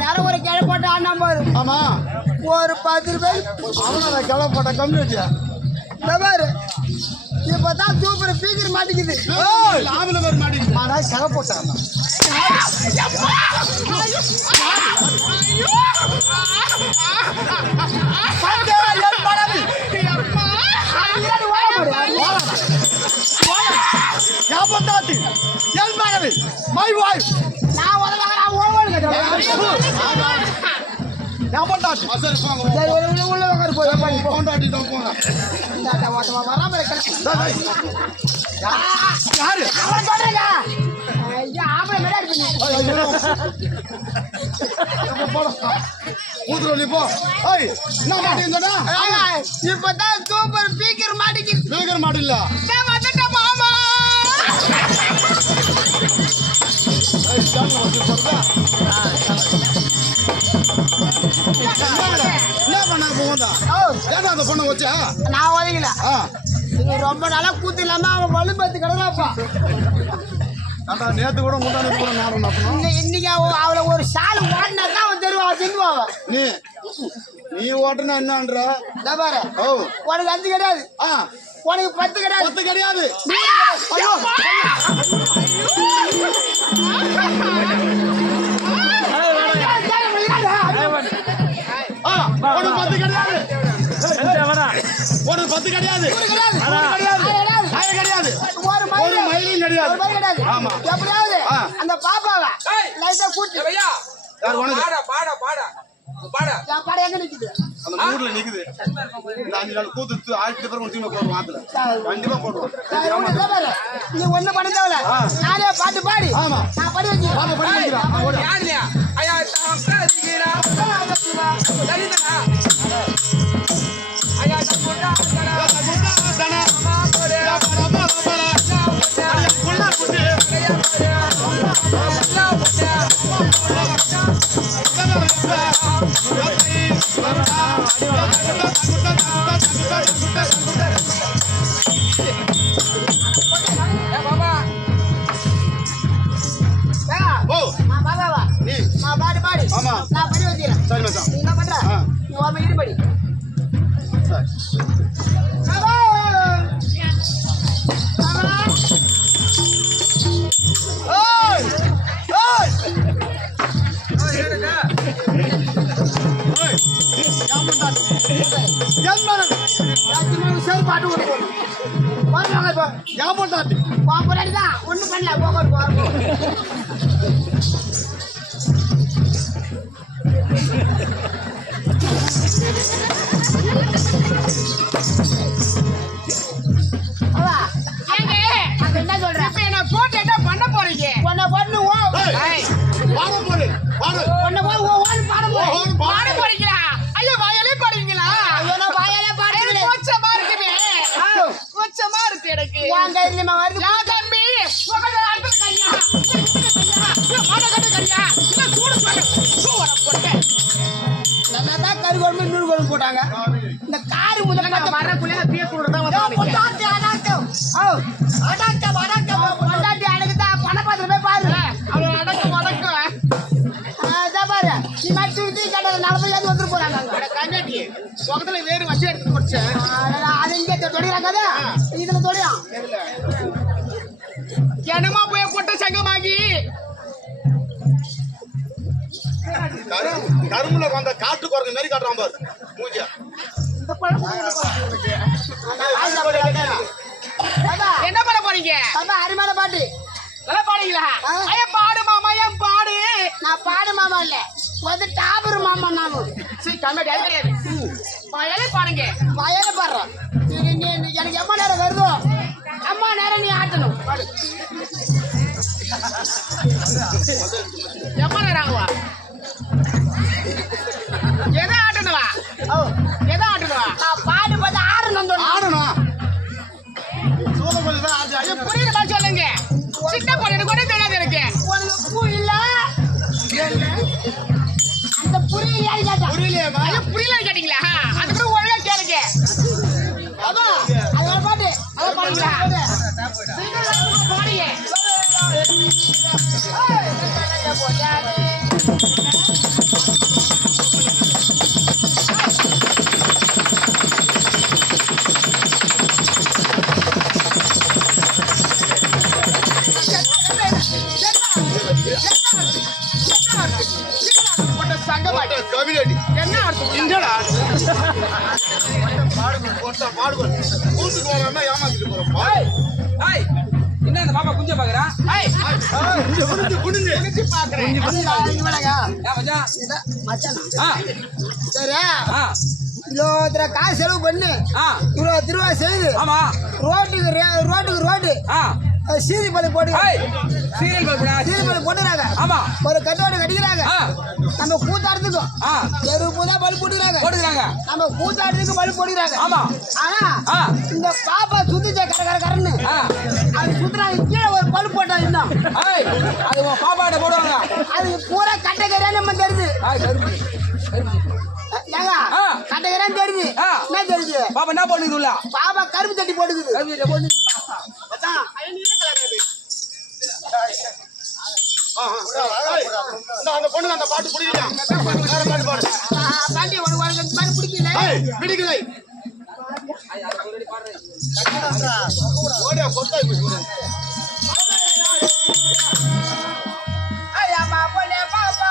நேரம் ஒரு கிளை போட்டு ஆனா பாரு. ஆமா ஒரு 10 ரூபாய் அவன கிளை போட்ட கம்மி வச்சியா பாரு. இப்பதான் சூப்பர் ஸ்பீக்கர் மாட்டிக்குது. லாபல வேற மாட்டிக்குது. ஆனா கிளை போட்டாங்க. My wife. நான் வரலாறா ஓவல் கட்டறேன். நான் போட்டாச்சு. அசர் போங்க. சரி உள்ள உட்கார் போய் பண்ணி போண்டாட்டி தான் போங்க. இந்த வாட்டமா வராம இருக்கேன். யாரு? அவன் சொல்றங்க. ஐயா ஆபள மேல இருக்கு. போ. ஊதுறோலி போ. ஏய் நான் மாட்டேங்கடா. இப்பதான் சூப்பர் ஸ்பீக்கர் மாட்டிக்கிது. ஸ்பீக்கர் மாட்டில்ல. நான் வந்துட்ட மாமா. ரொம்ப நாளா கூத்து இல்லாம அவன் வலு பத்து கிடலாப்பா. நேத்து கூட இன்னைக்கு அவளை ஒரு சால் ஓட்டினாக்கா அவன் தருவான். நீ ஓட்டுனா என்னன்ற பாரு. உனக்கு 5 கிடையாது, உனக்கு 10 கிடையாது. 10 கிடையாது. ஒரு 10 கிடையாது, ஒரு மயிலும் கிடையாது. எப்படியாவது அந்த பாப்பாவை லைட்டா கூட்டி என் பாடம் எங்க நிக்குது அந்த மூடுல நிக்குது இந்த 5 நாள் கூத்து ஆயிரத்தி பேர் முடிச்சு போடுவோம் ஆத்துல கண்டிப்பா போடுவோம் நீ ஒண்ணு பண்ண தேவல நானே பாட்டு பாடி ஆமா நான் படி வைக்கிறேன் பாப்பா படி வைக்கிறேன் யாருலையா ஐயா தாமதிக்கிறா சரிதா ஐயா தம்புடா தானே அம்மா போரே அம்மா போரே புள்ள குட்டி பாடி ஆமா நான் படி வைக்கிறேன் சரி மச்சான் நீ என்ன பண்ற நீ ஓம இடுபடி பாட்டு ஒண்ணு பண்ணல என்ன சொல்றேன் இப்ப என்ன போட்டு என்ன பண்ண போறீங்க உன்னை பண்ணுவோம் பாட போடு பாடு உன்னை பாட போறீங்களா ஐயோ வாயாலே பாடுவீங்களா ஐயோ நான் வாயாலே பாடுறேன் கொச்சமா இருக்குமே கொச்சமா இருக்கு எனக்கு வாங்க இல்லமா வருது யா தம்பி உங்க அடுத்து கையா மாட கட்ட கையா இல்ல சூடு சூட போட்டேன் நல்லா கருகொழும்பு நூறு கொழும்பு போட்டாங்க இந்த காரு முதல்ல வரக்குள்ள பீய கூட தான் வந்தாங்க பொட்டாட்டி அடக்கம் பொட்டாட்டி அடக்குதா பணப்பாத்திர போய் பாரு அவ அடக்கம் அத பாரு நீ மட்டும் தூக்கி கட்டல 40 ஏது வந்து போறாங்க அட கண்ணாட்டி பக்கத்துல வேறு வச்சு எடுத்து போச்சே அது இங்க தொடிறாங்க இதுல தொடியா என்னமா போய் பொட்ட சங்கமாகி கரும்புல வந்த காட்டு குரங்கு மாதிரி காட்டுறான் பாரு மூஞ்சியா என்ன பண்ண போறீங்க அருமையான பாட்டு நல்லா பாடுங்களா ஐயா பாடு மாமா ஏன் பாடு நான் பாடு மாமா இல்ல வந்து டாபர் மாமா நானும் சரி கண்ணாடி அது கிடையாது வயலே பாடுங்க வயலே பாடுறோம் எனக்கு எம்மா நேரம் வருதோ அம்மா நேரம் நீ ஆட்டணும் பாடு எம்மா நேரம் ஆகுவா எதை ஆட்டணுவா எதை ஆட்டணுவா நான் பாடு பார்த்து ஆடணும் ஆடணும் சோழபள்ளி தான் ஆடி புரியுற மாதிரி சொல்லுங்க சின்ன பொண்ணு கூட தெரியாது எனக்கு உனக்கு பூ இல்ல அந்த புரியலையா கேட்டா புரியல கேட்டீங்களா அதுக்கு ஒழுங்கா கேளுங்க அதான் அதோட பாட்டு அதை பாடுங்களா பாடுங்க கவிதை என்ன அர்த்தம் இங்கடா பாடுகள் கூத்துக்கு வராம ஏமாத்திட்டு போறோம் என்ன இந்த பாப்பா குஞ்ச பாக்குறா குனிஞ்சு பாக்குறேன் சரி இவ்வளோ காசு செலவு பண்ணு இவ்வளோ திருவா செய்து ஆமா ரோட்டுக்கு சீதி பள்ளி போட்டு சீரியல் பல்புடா சீதி பள்ளி போட்டுறாங்க ஆமா ஒரு கட்டோடு கட்டிக்கிறாங்க நம்ம கூத்தாடுறதுக்கும் தெருவு தான் பல்பு போட்டுக்கிறாங்க நம்ம கூத்தாடுறதுக்கு பல்பு போட்டுக்கிறாங்க ஆமா ஆனா இந்த பாப்பா சுத்திச்ச கரன்னு அது சுத்துறாங்க கீழே ஒரு பல்பு போட்டா இன்னும் அது பாப்பாட்ட போடுவாங்க அது பூரா கட்டைக்கரையா நம்ம தெரியுது ஏங்க கட்டைக்கரையான்னு தெரியுது என்ன தெரியுது பாப்பா என்ன பண்ணுது பாப்பா கரும்பு தட்டி போட்டுக்குது அந்த பொண்ணு அந்த பாட்டு பிடிக்கல பாண்டி உனக்கு பாட்டு பிடிக்கல பிடிக்கலை பாப்பா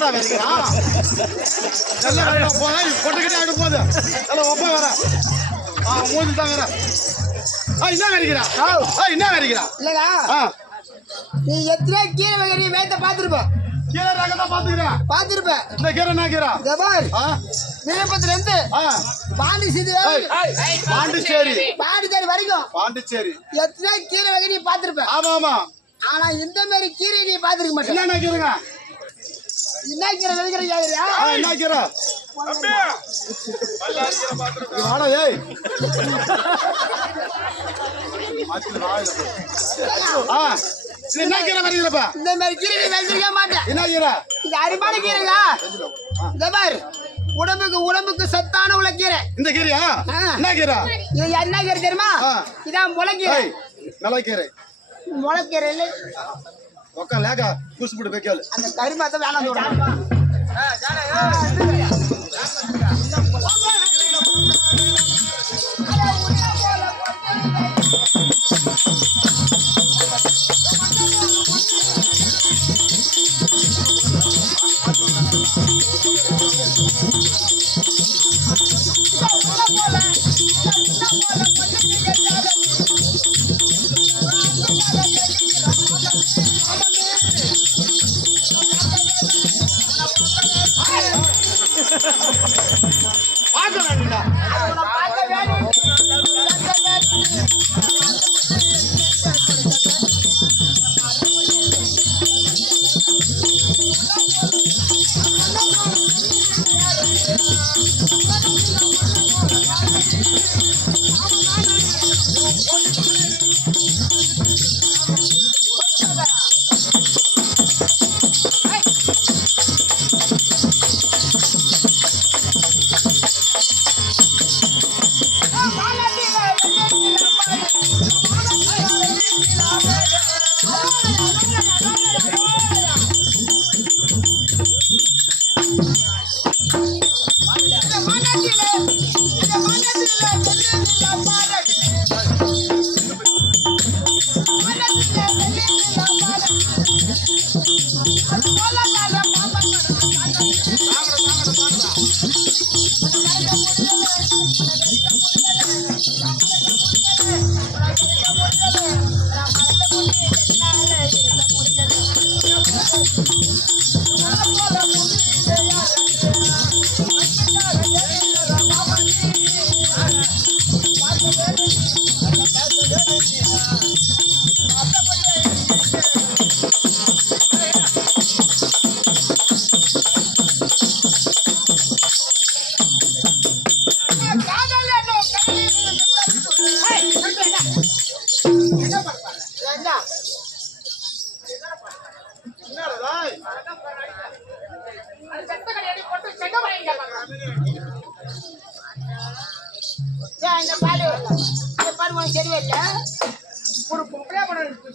என்னடா வெறிக்கிறான் எல்லாம் பொட்டுக்கிட்டே ஆகிட்டு போகுது எல்லாம் ஒப்ப வேற மூஞ்சி தான் வேற என்ன வெறிக்கிறா என்ன வெறிக்கிறா இல்லங்க நீ எத்தனை கீரை வகை வேத்த பாத்துருப்ப கீரை ரகம் தான் பாத்துருப்ப இந்த கீரை என்ன கீரை விழுப்புரத்துல இருந்து பாண்டிச்சேரி வரைக்கும் பாண்டிச்சேரி எத்தனை கீரை வகை நீ பாத்துருப்ப ஆமா ஆமா ஆனா இந்த மாதிரி கீரை நீ பாத்துருக்க மாட்டேன் என்ன கீரைங்க என்ன கீரை விளைக்கிற என்ன கீரை வாடா ஏய் என்ன கீரை வருகிறப்ப இந்த மாதிரி கீரை நீ விளைச்சிருக்க மாட்டேன் என்ன கீரை இது அருமையான கீரைங்க இந்த பாரு உடம்புக்கு சத்தான உள்ள கீரை இந்த கீரையா என்ன கீரை இது என்ன கீரை தெரியுமா இதான் முளைக்கீரை மிளகீரை முளைக்கீரை இல்ல ஒக்கா லேக்கா பூசு போட்டு வைக்கல அந்த கருமாத்த வேணாம்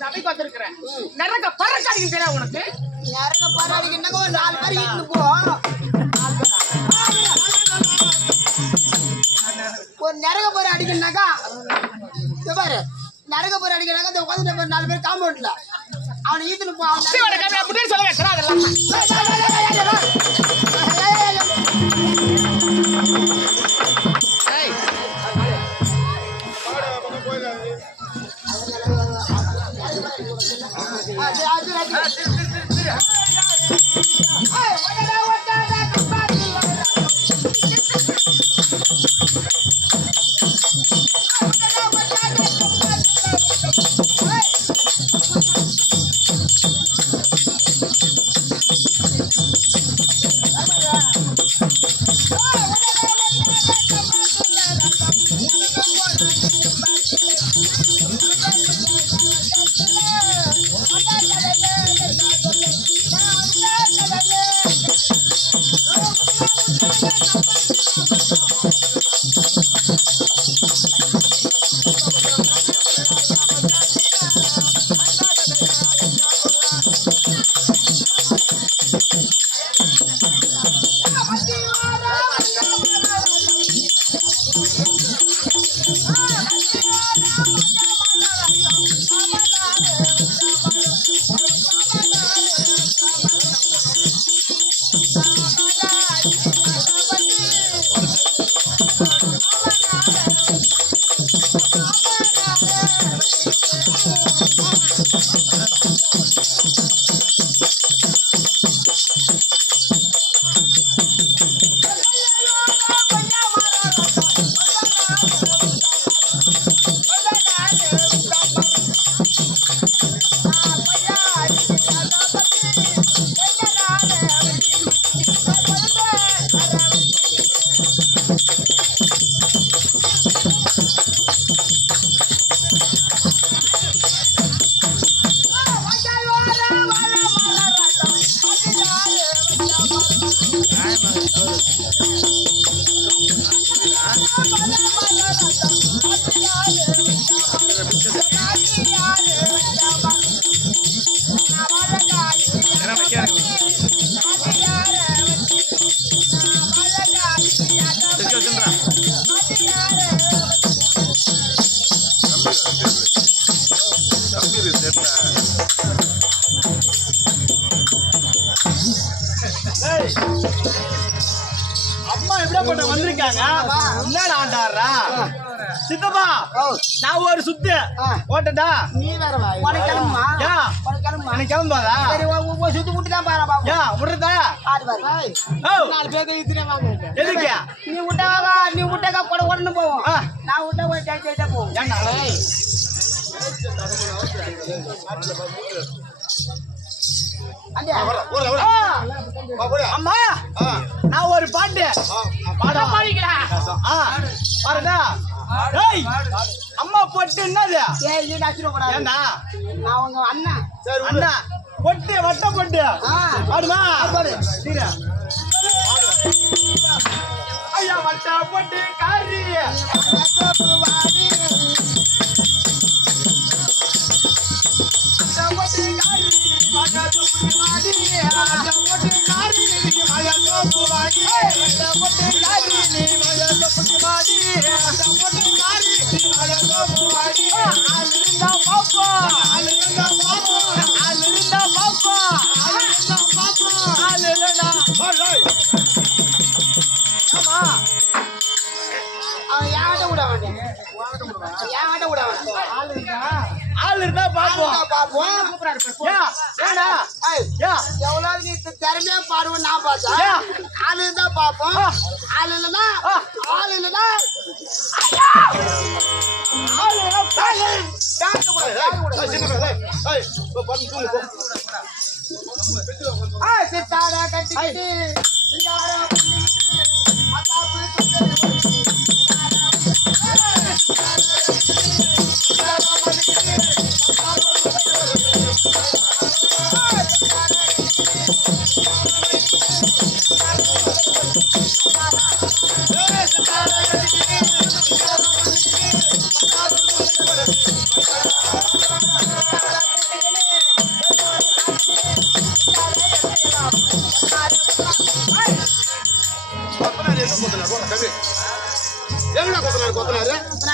சபைக்கு வந்திருக்கிறேன் நிறைய பறக்காடிக்கு தெரியாது உனக்கு நிறைய பறக்காடிக்கு ஒரு 4 பேர் இட்டு போ ஒரு நரக போற அடிக்கணும்னாக்கா பாரு நரக போற அடிக்கணும்னாக்கா இந்த உட்காந்து 4 பேர் காம்பவுண்ட்ல அவனை ஈத்துன்னு போ அப்படின்னு சொல்ல வைக்கிறா அதெல்லாம் ஏப்பா நான் ஒரு சுத்து ஓட்டடா நீ வேற வா உனக்கு கிளம்புமா ஏன் உனக்கு கிளம்புமா எனக்கு கிளம்பாதா சரி ஒரு சுத்து விட்டு தான் பாரு பாப்போம் ஏன் விடுறதா ஆடு பாரு ஓ 4 பேருக்கு இதுனே வாங்க எதுக்கு நீ விட்டாக்கா கூட உடனே போவோம் நான் விட்டா போய் டைட்டா போவோம் ஏன்டா அம்மா நான் ஒரு பாட்டு பாட பாடிக்கிறா பாருடா டேய் அம்மா பொட்டு என்னது ஏய் நீ நச்சுற கூடாது ஏண்டா நான் உங்க அண்ணா அண்ணா பொட்டு வட்ட பொட்டு பாடுமா பாடு சீரா ஐயா வட்ட பொட்டு காரி ஆள் இருந்தா பாப்போம் எவ்வளவு நீ திறமையா பாடுவோம் நான் பார்த்தேன் ஆள் இருந்தா பாப்போம் ஆள் இல்லைன்னா சித்தார கட்டிக்கிட்டு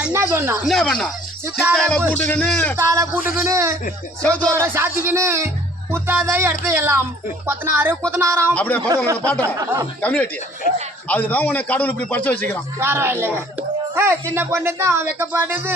என்ன சொன்னா என்ன பண்ணா கூட்டுக்குன்னு செவத்தோட சாத்திக்கின்னு குத்தாத எடுத்து எல்லாம் குத்தனாராம் அப்படியே பாட்ட கம்யூனிட்டி அதுதான் உன்னை கடவுள் இப்படி படிச்சு வச்சுக்கிறான் வேற இல்லைங்க சின்ன பொண்ணு தான் வெக்கப்படுது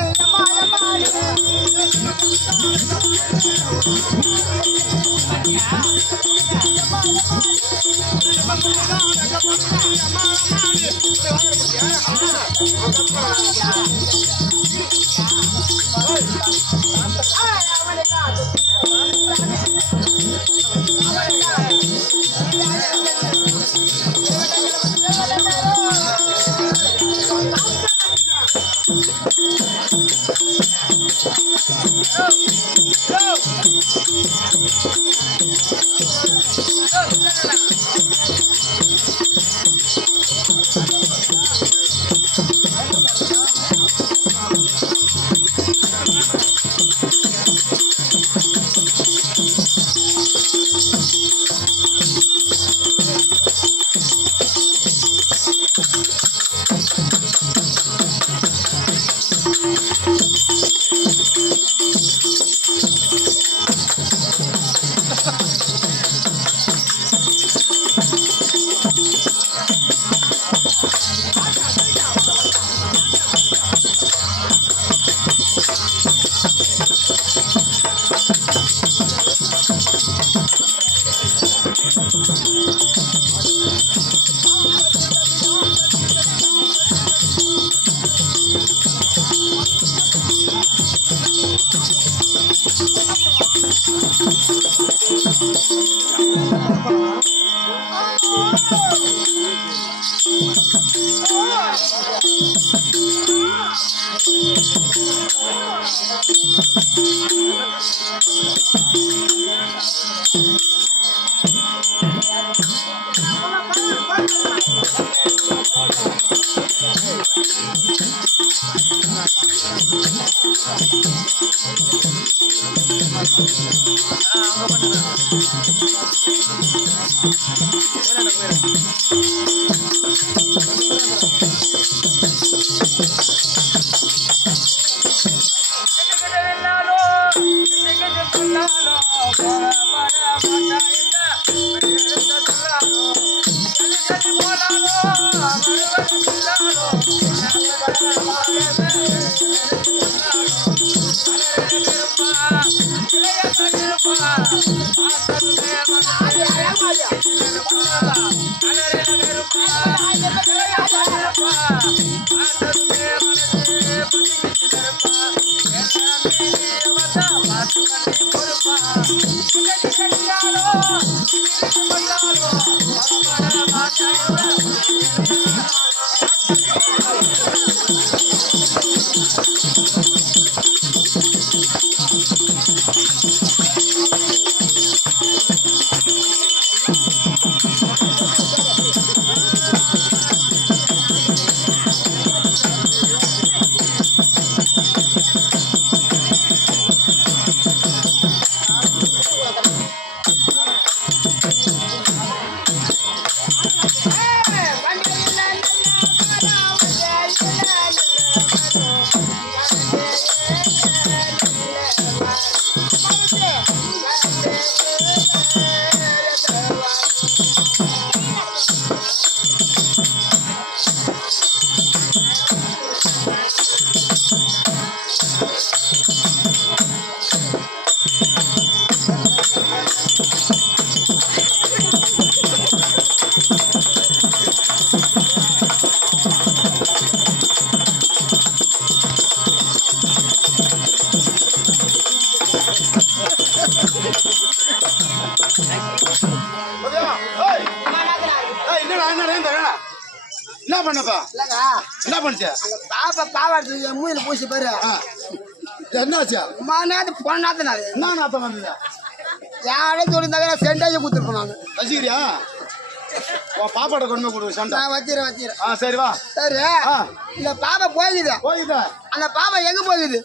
Thank you. என்ன பண்ணப்பா இல்லங்க என்ன பண்ணுச்சு அந்த பாவாடு என் மூயில பூசி பாரு என்னாச்சு நேரத்து போன நேரத்து நாள் என்ன நாத்தம் வந்தது யாரும் சொல்லியிருந்தாங்க சென்டேஜ் கொடுத்துருப்போம் நாங்கள் ரசிக்கிறியா உன் பாப்பாட்ட கொண்டு போய் கொடு சண்டை நான் வச்சிடறேன் சரி வா சரி இந்த பாப்பா போகுது போயிட்டா அந்த பாப்பா எங்க போகுது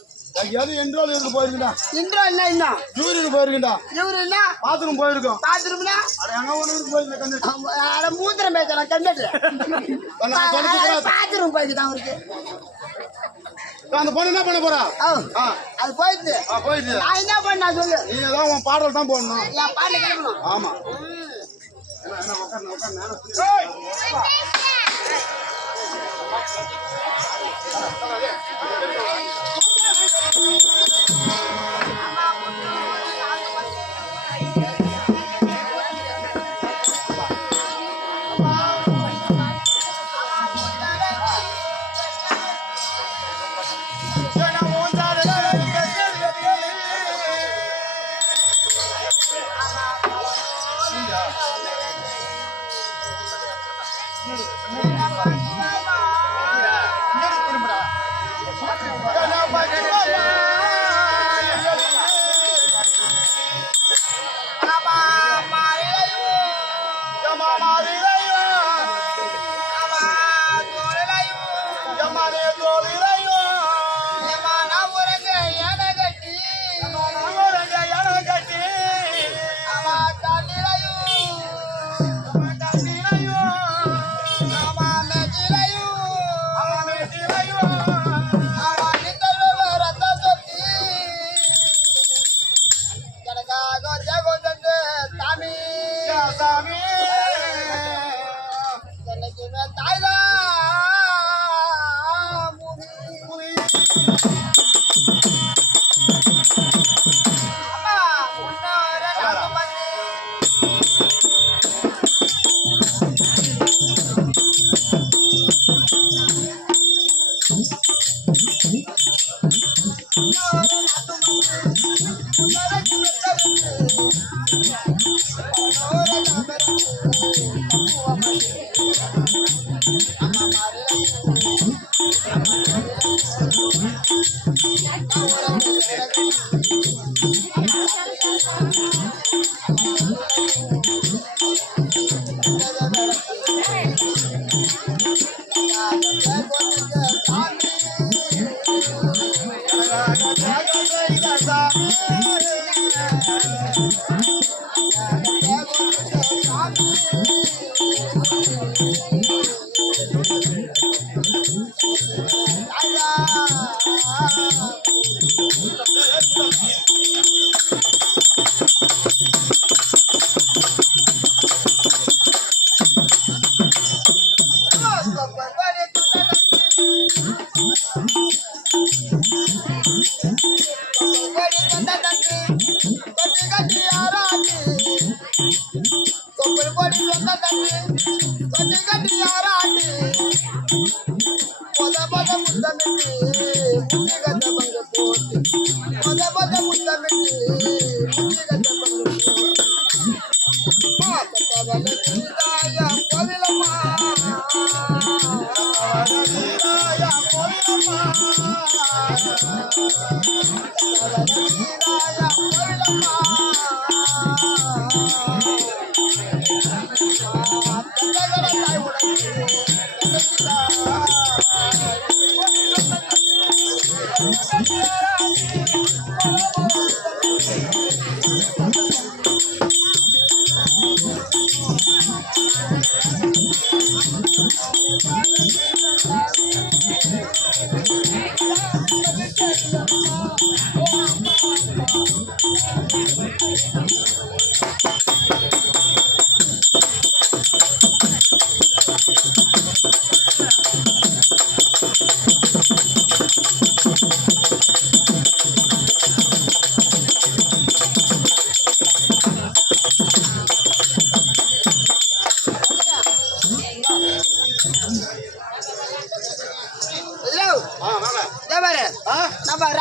எது என்ரோல் இருக்கு போயிருக்குடா இன்றோ இல்லை இன்னும் யூரின் போயிருக்குடா இவரு என்ன பாத்ரூம் போயிருக்கோம் பாத்ரூம்னா அட எங்க ஒண்ணு போயிருக்கு கண்ணு மூத்திரம் பேசுறேன் கண்டது பாத்ரூம் போய்க்குதான் அவருக்கு அந்த பொண்ணு என்ன பண்ண போறா அது போயிடுது போயிடுது நான் என்ன பண்ண சொல்லு நீ ஏதாவது உன் பாடல் தான் போடணும் என் பாட்டு கேட்கணும் ஆமா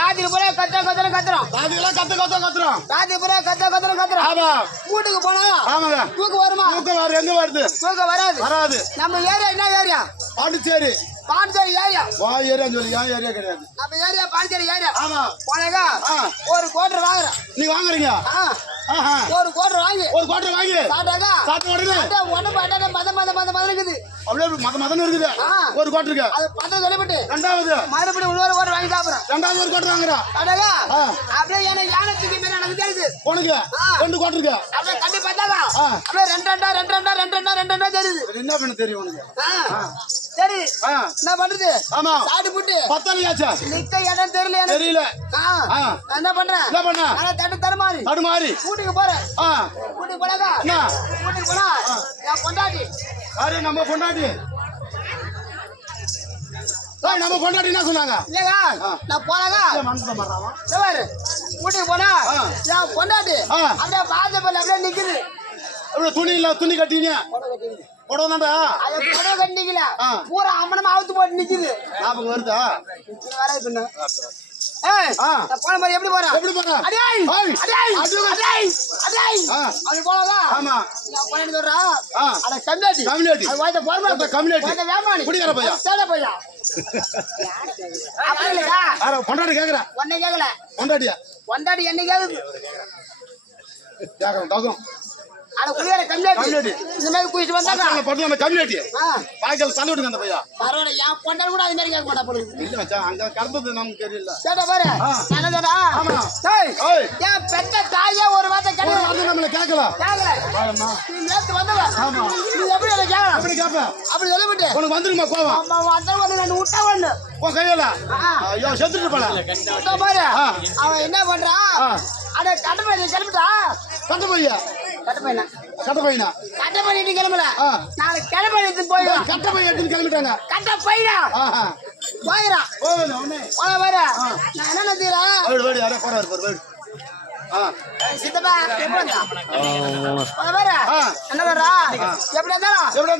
ராத்திரி பூரா கத்துறோம் பாதியெல்லாம் கத்துறோம் ராத்திரி பூரா கத்துறோம் ஆமா வீட்டுக்கு போனா ஆமாங்க தூக்கம் வருமா தூக்கம் வர எங்க வருது தூக்கம் வராது நம்ம ஏரியா என்ன ஏரியா பாண்டிச்சேரி ஏரியா வா ஏரியான்னு சொல்லி ஏன் ஏரியா கிடையாது நம்ம ஏரியா பாண்டிச்சேரி ஏரியா ஆமா போனேங்க ஆ. ஒரு கோட்டர் வாங்குறேன் நீங்க வாங்குறீங்க ஆஹா. ஒரு கோட்டர் வாங்கி ஒரு குவார்டர் வாங்கி சாப்பிட்டாங்க சாப்பிட்ட உடனே உடம்பு அட்டாட மத இருக்குது அப்படியே மதம் இருக்குது ஆ. ஒரு குவார்டருக்கு அது பத்தம் சொல்லிவிட்டு ரெண்டாவது மறுபடியும் இன்னொரு கோட்டர் வாங்கி சாப்பிடுறேன் ரெண்டாவது ஒரு குவார்டர் வாங்குறா சாப்பிட்டாங்க ஆ. அப்படியே எனக்கு யானை தூக்கி மேல எனக்கு தெரியுது உனக்கு ஆ. 2 குவார்டருக்கு அப்படியே கண்ணி பார்த்தாங்க ஆ. அப்படியே ரெண்டு தெரியுது என்ன பண்ண தெரியும் உனக்கு ஆ. சரி ஆ. என்ன பண்றது ஆமா சாப்பிட்டு புட்டு பத்தலையாச்சா நிக்க இடம் தெரியல எனக்கு தெரியல ஆ. ஆ. நான் என்ன பண்றேன் என்ன பண்ண நான் தடுமாறி தடுமாறி வீட்டுக்கு போறேன் ஆ வீட்டுக்கு போனாக்கா என்ன வீட்டுக்கு போனா என் பொண்டாட்டி யாரு நம்ம பொண்டாட்டி ஏய், நம்ம பொண்டாட்டி என்ன சொன்னாங்க இல்லைங்க ஆ. நான் போனாக்கா மனசுல மாறாமா பாரு வீட்டுக்கு போனா ஆ. என் பொண்டாட்டி ஆ. அப்படியே வாசப்பல்ல அப்படியே நிக்குது அப்படியே துணி இல்ல துணி கட்டினீங்க புடவை தான்டா அதை புடவை கட்டி நிக்கல ஆ. பூரா அம்மனமா அவுத்து போட்டு நிக்குது ஞாபகம் வருதா வர பின்ன ஏய் ஆ. நான் போன மாதிரி எப்படி போறேன் எப்படி போற அடேய் ஏய். அடேய் அடிங்க. அடேய் ஆ. அது போலவா ஆமா நான் போறேன்னு சொல்றா ஆ. அட கம்யூனிட்டி கம்யூனிட்டி. அது வாய்த்த போறமா அந்த community. வேமானி குடிகார பையா. சேட பையா அப்படி இல்லையா யார பொண்டாட்டி கேக்குற உன்னை கேட்கல பொண்டாட்டியா பொண்டாட்டி என்ன கேக்குது கேக்குறோம் தகும் அட குடிகார கம்யூனிட்டி community. இந்த மாதிரி குடிச்சு வந்தாங்க படுத்து அந்த கம்யூனிட்டி ஆ வாய்க்கால் தள்ளி விடுங்க அந்த பையா பரவாயில்ல என் பொண்டாட்டி கூட அது மாதிரி கேட்க மாட்டா போல இல்ல மச்சான் அங்க கடந்தது நமக்கு தெரியல சேட்ட பாரு ஆ. நான் என்ன சொல்றா ஆமா. ஏய் ஏய். என் பெத்த தாயே ஒரு வார்த்தை ஒரு கிடையாது வார்த்தை நம்மள கேட்கல கேட்கல பாரும்மா. நீ நேத்து வந்தவ ஆமா. நீ எப்படி என்ன கேட்கலாம் அப்படி கேப்ப அப்படி சொல்லிவிட்டு உனக்கு வந்துருமா கோவம் அம்மா வந்த ஒண்ணு நான் விட்டா ஒண்ணு உன் கையில ஆ. ஐயோ செத்துட்டு போல இதோ பாரு ஆ. அவன் என்ன பண்றான் ஆ. அட கட்ட பையன் கிளம்பிட்டா கட்ட பையா கட்ட பையனா கட்ட பையனா கட்ட பையன் கிளம்பல ஆ. நாளைக்கு கிளம்ப எடுத்து போயிடும் கட்ட பையன் எடுத்து கிளம்பிட்டாங்க கட்ட பையனா ஆஹா போயிடான் போவேன் அவனே போன பாரு நான் என்ன நினைக்கிறேன் வேடு வேடு யாரோ போறாரு பாரு வேடு ஆ சித்தப்பா எப்படி வந்தா போன பாரு ஆ. என்ன பண்றா எப்படி இருந்தாலும் எப்படி